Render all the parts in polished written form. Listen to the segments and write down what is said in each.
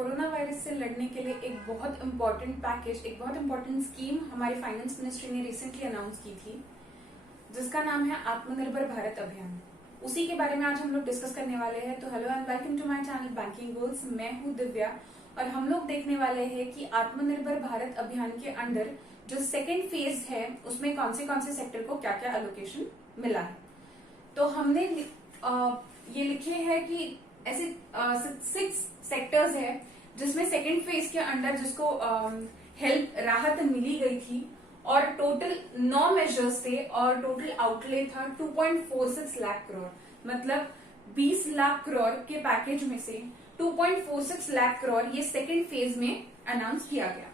Corona virus से लड़ने के लिए एक बहुत इंपॉर्टेंट पैकेज, एक बहुत इंपॉर्टेंट स्कीम हमारी फाइनेंस मिनिस्ट्री ने रिसेंटली अनाउंस की थी, जिसका नाम है आत्मनिर्भर भारत अभियान। उसी के बारे में आज हम लोग डिस्कस करने वाले हैं। तो hello and welcome to my channel banking goals. मैं हूं दिव्या और हम लोग देखने वाले हैं कि आत्मनिर्भर भारत अभियान के अंडर जो सेकेंड फेज है उसमें कौन से सेक्टर को क्या क्या एलोकेशन मिला है। तो हमने ये लिखे हैं कि ऐसे 6 सेक्टर्स है जिसमें सेकेंड फेज के अंडर जिसको हेल्प राहत मिली गई थी और टोटल 9 मेजर्स थे और टोटल आउटले था 2.46 लाख करोड़। मतलब 20 लाख करोड़ के पैकेज में से 2.46 लाख करोड़ ये सेकेंड फेज में अनाउंस किया गया।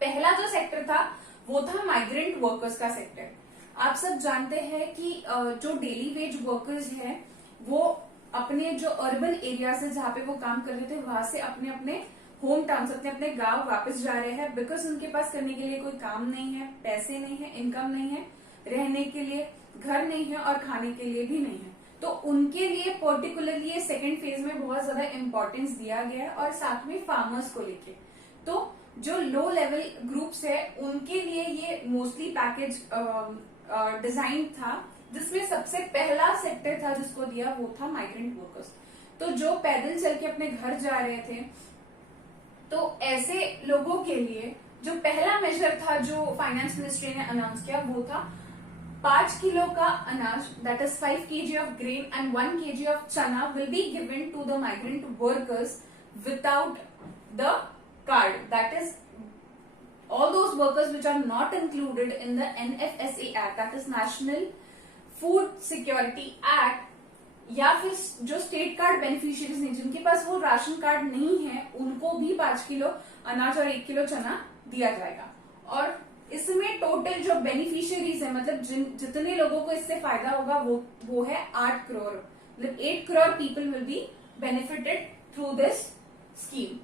पहला जो सेक्टर था वो था माइग्रेंट वर्कर्स का सेक्टर। आप सब जानते हैं कि जो डेली वेज वर्कर्स हैं वो अपने जो अर्बन एरिया से जहाँ पे वो काम कर रहे थे वहां से अपने अपने होम टाउन अपने अपने गांव वापस जा रहे हैं, बिकॉज उनके पास करने के लिए कोई काम नहीं है, पैसे नहीं है, इनकम नहीं है, रहने के लिए घर नहीं है और खाने के लिए भी नहीं है। तो उनके लिए पर्टिकुलरली ये सेकेंड फेज में बहुत ज्यादा इंपॉर्टेंस दिया गया है और साथ में फार्मर्स को लेके। तो जो लो लेवल ग्रुप्स है उनके लिए ये मोस्टली पैकेज डिजाइन था, जिसमें सबसे पहला सेक्टर था जिसको दिया वो था माइग्रेंट वर्कर्स। तो जो पैदल चल के अपने घर जा रहे थे, तो ऐसे लोगों के लिए जो पहला मेजर था जो फाइनेंस मिनिस्ट्री ने अनाउंस किया वो था 5 किलो का अनाज, that is 5 kg of grain and 1 kg of chana will be given to the migrant workers without the card, that is all those workers which are not included in the NFSA Act, that is National Food Security Act, या फिर जो state card beneficiaries हैं जिनके पास वो ration card नहीं है उनको भी 5 किलो अनाज और 1 किलो चना दिया जाएगा। और इसमें टोटल जो बेनिफिशियरीज है, मतलब जितने लोगों को इससे फायदा होगा वो है 8 करोड़। मतलब 8 crore people will be benefited through this scheme.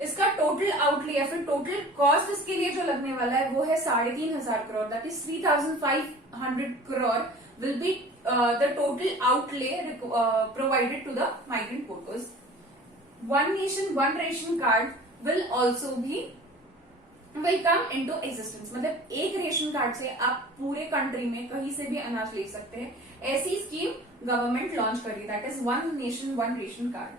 इसका टोटल आउटले या फिर टोटल कॉस्ट इसके लिए जो लगने वाला है वो है 3,500 crore, that is 3,500 crore will be the total outlay provided to the migrant workers. One nation one ration card will also भी विल कम इनटू एग्जिस्टेंस। मतलब एक रेशन कार्ड से आप पूरे कंट्री में कहीं से भी अनाज ले सकते हैं। ऐसी स्कीम गवर्नमेंट लॉन्च करी, that is one nation one ration card.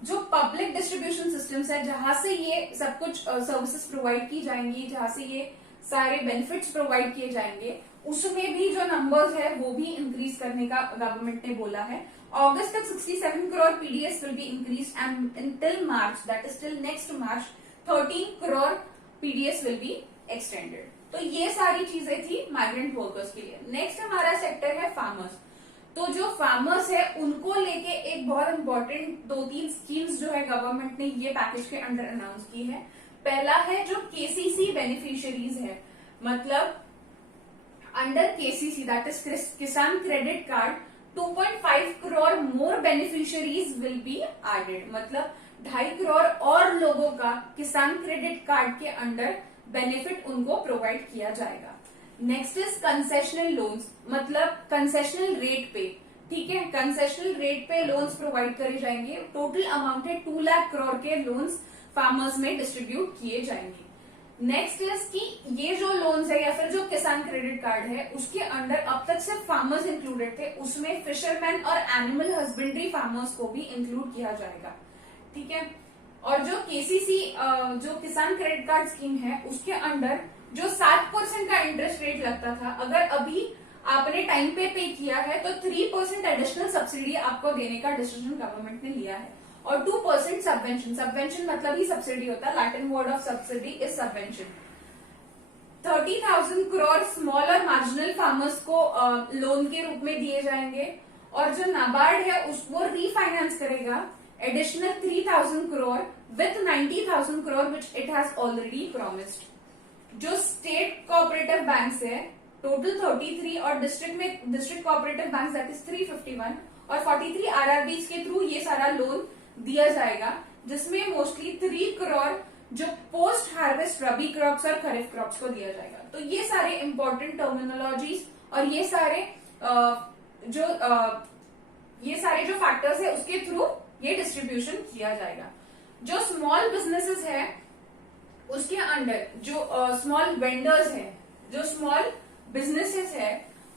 जो पब्लिक डिस्ट्रीब्यूशन सिस्टम्स है जहां से ये सब कुछ सर्विसेज प्रोवाइड की जाएंगी, जहां से ये सारे बेनिफिट्स प्रोवाइड किए जाएंगे, उसमें भी जो नंबर्स है वो भी इंक्रीज करने का गवर्नमेंट ने बोला है। अगस्त तक 67 crore PDS will be increase and till March, that is till next March 13 crore PDS will be extended. तो ये सारी चीजें थी माइग्रेंट वर्कर्स के लिए। नेक्स्ट हमारा सेक्टर है फार्मर्स। तो जो फार्मर्स है उनको लेके एक बहुत इंपॉर्टेंट 2-3 स्कीम्स जो है गवर्नमेंट ने ये पैकेज के अंडर अनाउंस की है। पहला है जो केसीसी बेनिफिशियरीज है, मतलब under KCC that is Kisan credit card 2.5 crore more beneficiaries will be added. मतलब 2.5 करोड़ और लोगों का किसान क्रेडिट कार्ड के अंडर बेनिफिट उनको प्रोवाइड किया जाएगा। नेक्स्ट इज कंसेशनल लोन्स, मतलब कंसेशनल रेट पे, ठीक है, कंसेशनल रेट पे लोन्स प्रोवाइड करे जाएंगे। टोटल अमाउंट है 2 लाख करोड़ के लोन्स फार्मर्स में डिस्ट्रीब्यूट किए जाएंगे। नेक्स्ट इज कि ये जो लोन्स है या फिर जो किसान क्रेडिट कार्ड है उसके अंडर अब तक सिर्फ फार्मर्स इंक्लूडेड थे, उसमें फिशरमैन और एनिमल हस्बेंड्री फार्मर्स को भी इंक्लूड किया जाएगा, ठीक है। और जो केसीसी जो किसान क्रेडिट कार्ड स्कीम है उसके अंडर जो 7% का इंटरेस्ट रेट लगता था, अगर अभी आपने टाइम पे किया है तो 3% एडिशनल सब्सिडी आपको देने का डिसीजन गवर्नमेंट ने लिया है। और 2% सबवेंशन मतलब ही सब्सिडी होता है, Latin word of subsidy is subvention. 30,000 crore small और मार्जिनल फार्मर्स को लोन के रूप में दिए जाएंगे। और जो नाबार्ड है उसको रीफाइनेंस करेगा additional 3,000 crore with 90,000 crore which it has already promised. जो स्टेट कोऑपरेटिव बैंक्स है टोटल 33 और district cooperative banks that is 351 और 43 आरआरबीज के थ्रू ये सारा लोन दिया जाएगा, जिसमें मोस्टली 3 करोड़ जो पोस्ट हार्वेस्ट रबी क्रॉप्स और खरीफ क्रॉप्स को दिया जाएगा। तो ये सारे इंपॉर्टेंट टर्मिनोलॉजीज और ये सारे जो फैक्टर्स है उसके थ्रू ये डिस्ट्रीब्यूशन किया जाएगा। जो स्मॉल बिजनेसेस है उसके अंडर जो स्मॉल वेंडर्स है, जो स्मॉल बिजनेसेस है,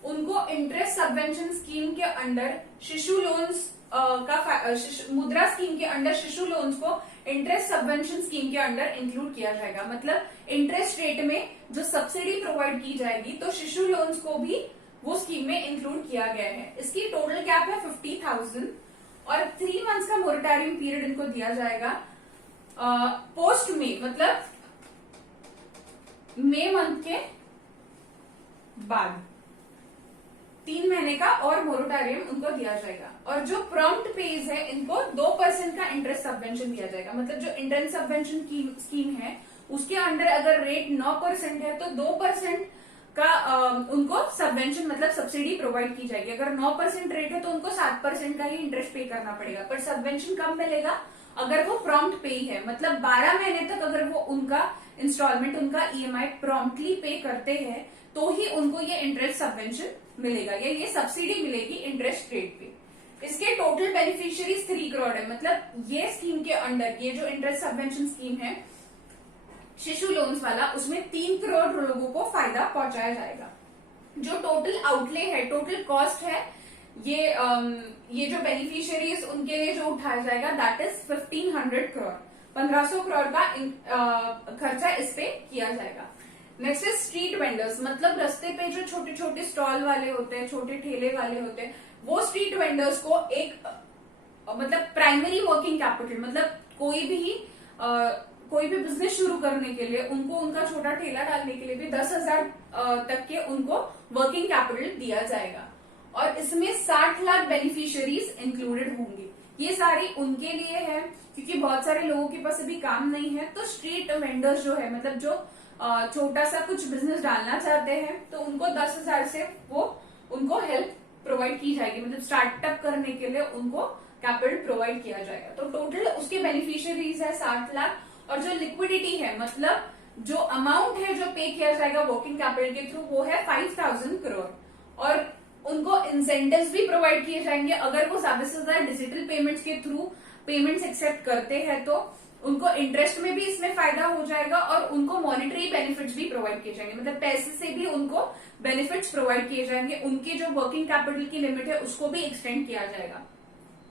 उनको इंटरेस्ट सबवेंशन स्कीम के अंडर शिशु लोन्स मुद्रा स्कीम के अंडर शिशु लोन्स को इंटरेस्ट सबवेंशन स्कीम के अंडर इंक्लूड किया जाएगा। मतलब इंटरेस्ट रेट में जो सब्सिडी प्रोवाइड की जाएगी तो शिशु लोन्स को भी वो स्कीम में इंक्लूड किया गया है। इसकी टोटल कैप है 50,000 और 3 मंथ्स का मोरेटोरियम पीरियड इनको दिया जाएगा पोस्ट में, मतलब मई मंथ के बाद 3 महीने का और मोरेटोरियम उनको दिया जाएगा। और जो प्रॉम्प्ट पेज है इनको 2% का इंटरेस्ट सबवेंशन दिया जाएगा। मतलब जो इंटरेस्ट सबवेंशन स्कीम है उसके अंडर अगर रेट 9% है तो 2% का उनको सबवेंशन मतलब सब्सिडी प्रोवाइड की जाएगी। अगर 9% रेट है तो उनको 7% का ही इंटरेस्ट पे करना पड़ेगा, पर सबवेंशन कम मिलेगा अगर वो प्रॉम्प्ट पे है। मतलब 12 महीने तक अगर वो उनका इंस्टॉलमेंट, उनका ईएमआई प्रॉम्प्टली पे करते हैं तो ही उनको ये इंटरेस्ट सबवेंशन मिलेगा या ये सब्सिडी मिलेगी इंटरेस्ट रेट पे। इसके टोटल बेनिफिशियरीज 3 करोड़ है। मतलब ये स्कीम के अंडर ये जो इंटरेस्ट सबवेंशन स्कीम है शिशु लोन्स वाला, उसमें 3 करोड़ लोगों को फायदा पहुंचाया जाएगा। जो टोटल आउटले है, टोटल कॉस्ट है, ये जो बेनिफिशियरीज उनके लिए जो उठाया जाएगा दैट इज 1500 करोड़, 1500 करोड़ का खर्चा इस पे किया जाएगा। Next is street vendors. मतलब रास्ते पे जो छोटे छोटे स्टॉल वाले होते हैं, छोटे ठेले वाले होते हैं, वो स्ट्रीट वेंडर्स को एक मतलब प्राइमरी वर्किंग कैपिटल, मतलब कोई भी बिजनेस शुरू करने के लिए उनको उनका छोटा ठेला डालने के लिए भी 10,000 तक के उनको वर्किंग कैपिटल दिया जाएगा। और इसमें 60 लाख बेनिफिशियरीज इंक्लूडेड होंगे। ये सारी उनके लिए है क्योंकि बहुत सारे लोगों के पास अभी काम नहीं है, तो स्ट्रीट वेंडर्स जो है, मतलब जो छोटा सा कुछ बिजनेस डालना चाहते हैं तो उनको 10,000 से वो उनको हेल्प प्रोवाइड की जाएगी। मतलब स्टार्टअप करने के लिए उनको कैपिटल प्रोवाइड किया जाएगा। तो टोटल उसके बेनिफिशियरीज है 60 लाख। और जो लिक्विडिटी है, मतलब जो अमाउंट है जो पे किया जाएगा वर्किंग कैपिटल के थ्रू, वो है 5,000 करोड़। और उनको इंसेंटिव्स भी प्रोवाइड किए जाएंगे। अगर वो ज्यादा से ज्यादा डिजिटल पेमेंट्स के थ्रू पेमेंट्स एक्सेप्ट करते हैं तो उनको इंटरेस्ट में भी इसमें फायदा हो जाएगा और उनको मॉनेटरी बेनिफिट्स भी प्रोवाइड किए जाएंगे। मतलब पैसे से भी उनको बेनिफिट्स प्रोवाइड किए जाएंगे। उनकी जो वर्किंग कैपिटल की लिमिट है उसको भी एक्सटेंड किया जाएगा।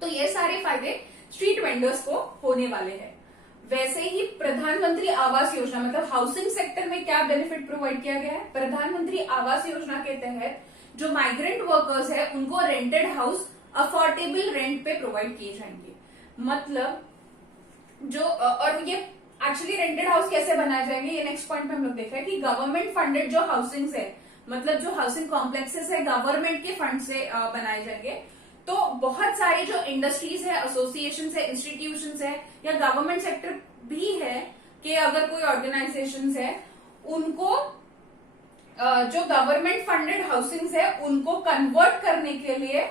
तो ये सारे फायदे स्ट्रीट वेंडर्स को होने वाले हैं। वैसे ही प्रधानमंत्री आवास योजना, मतलब हाउसिंग सेक्टर में क्या बेनिफिट प्रोवाइड किया गया है। प्रधानमंत्री आवास योजना के तहत जो माइग्रेंट वर्कर्स है उनको रेंटेड हाउस अफोर्डेबल रेंट पे प्रोवाइड किए जाएंगे। मतलब जो और ये एक्चुअली रेंटेड हाउस कैसे बनाए जाएंगे, ये नेक्स्ट पॉइंट में हम लोग देख रहे हैं कि गवर्नमेंट फंडेड जो हाउसिंग है, मतलब जो हाउसिंग कॉम्प्लेक्सेस है गवर्नमेंट के फंड से बनाए जाएंगे। तो बहुत सारे जो इंडस्ट्रीज है, एसोसिएशन है, इंस्टीट्यूशन है या गवर्नमेंट सेक्टर भी है कि अगर कोई ऑर्गेनाइजेशन है उनको जो गवर्नमेंट फंडेड हाउसिंग है उनको कन्वर्ट करने के लिए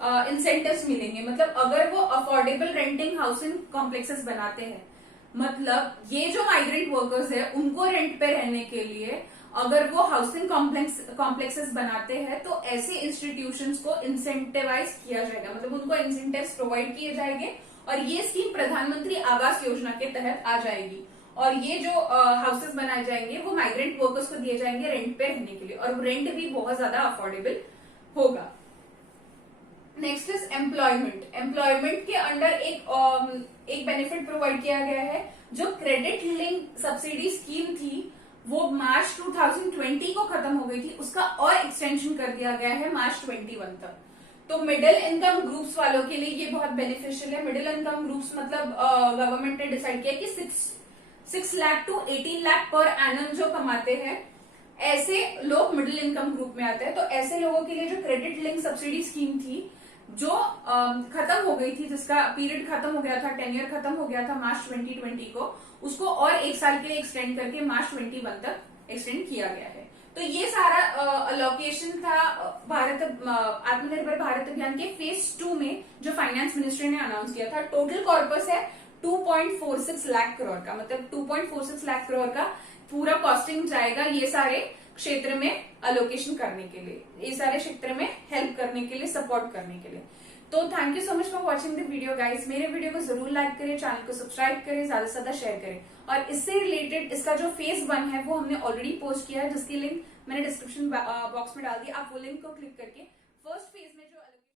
इंसेंटिव्स मिलेंगे। मतलब अगर वो अफोर्डेबल रेंटिंग हाउसिंग कॉम्प्लेक्सेस बनाते हैं, मतलब ये जो माइग्रेंट वर्कर्स है उनको रेंट पे रहने के लिए अगर वो हाउसिंग कॉम्प्लेक्सेस बनाते हैं तो ऐसे इंस्टीट्यूशंस को इंसेंटिवाइज किया जाएगा। मतलब उनको इंसेंटिव्स प्रोवाइड किए जाएंगे और ये स्कीम प्रधानमंत्री आवास योजना के तहत आ जाएगी। और ये जो हाउसेस बनाए जाएंगे वो माइग्रेंट वर्कर्स को दिए जाएंगे रेंट पे रहने के लिए और रेंट भी बहुत ज्यादा अफोर्डेबल होगा। Next is employment. एम्प्लॉयमेंट के अंडर एक बेनिफिट प्रोवाइड किया गया है। जो क्रेडिट लिंक सब्सिडी स्कीम थी वो मार्च 2020 को खत्म हो गई थी, उसका और एक्सटेंशन कर दिया गया है मार्च 21 तक। तो मिडिल इनकम ग्रुप्स वालों के लिए ये बहुत बेनिफिशियल है। मिडिल इनकम ग्रुप्स मतलब गवर्नमेंट ने डिसाइड किया कि 6 lakh to 18 lakh per annum जो कमाते हैं ऐसे लोग मिडिल इनकम ग्रुप में आते हैं। तो ऐसे लोगों के लिए जो क्रेडिट लिंक सब्सिडी स्कीम थी जो खत्म हो गई थी, जिसका पीरियड खत्म हो गया था, टेन्योर खत्म हो गया था मार्च 2020 को, उसको और 1 साल के लिए एक्सटेंड करके मार्च 21 तक एक्सटेंड किया गया है। तो ये सारा अलोकेशन था आत्मनिर्भर भारत अभियान के फेज 2 में जो फाइनेंस मिनिस्ट्री ने अनाउंस किया था। टोटल कॉर्पस है 2.46 लाख करोड़ का। मतलब 2.46 लाख करोड़ का पूरा कॉस्टिंग जाएगा ये सारे क्षेत्र में अलोकेशन करने के लिए, ये सारे क्षेत्र में हेल्प करने के लिए, सपोर्ट करने के लिए। तो thank you so much for watching the video guys. मेरे वीडियो को जरूर लाइक करें, चैनल को सब्सक्राइब करें, ज्यादा से ज्यादा शेयर करें। और इससे रिलेटेड इसका जो फेज 1 है वो हमने ऑलरेडी पोस्ट किया है, जिसकी लिंक मैंने डिस्क्रिप्शन बॉक्स में डाल दी। आप वो लिंक को क्लिक करके फर्स्ट फेज में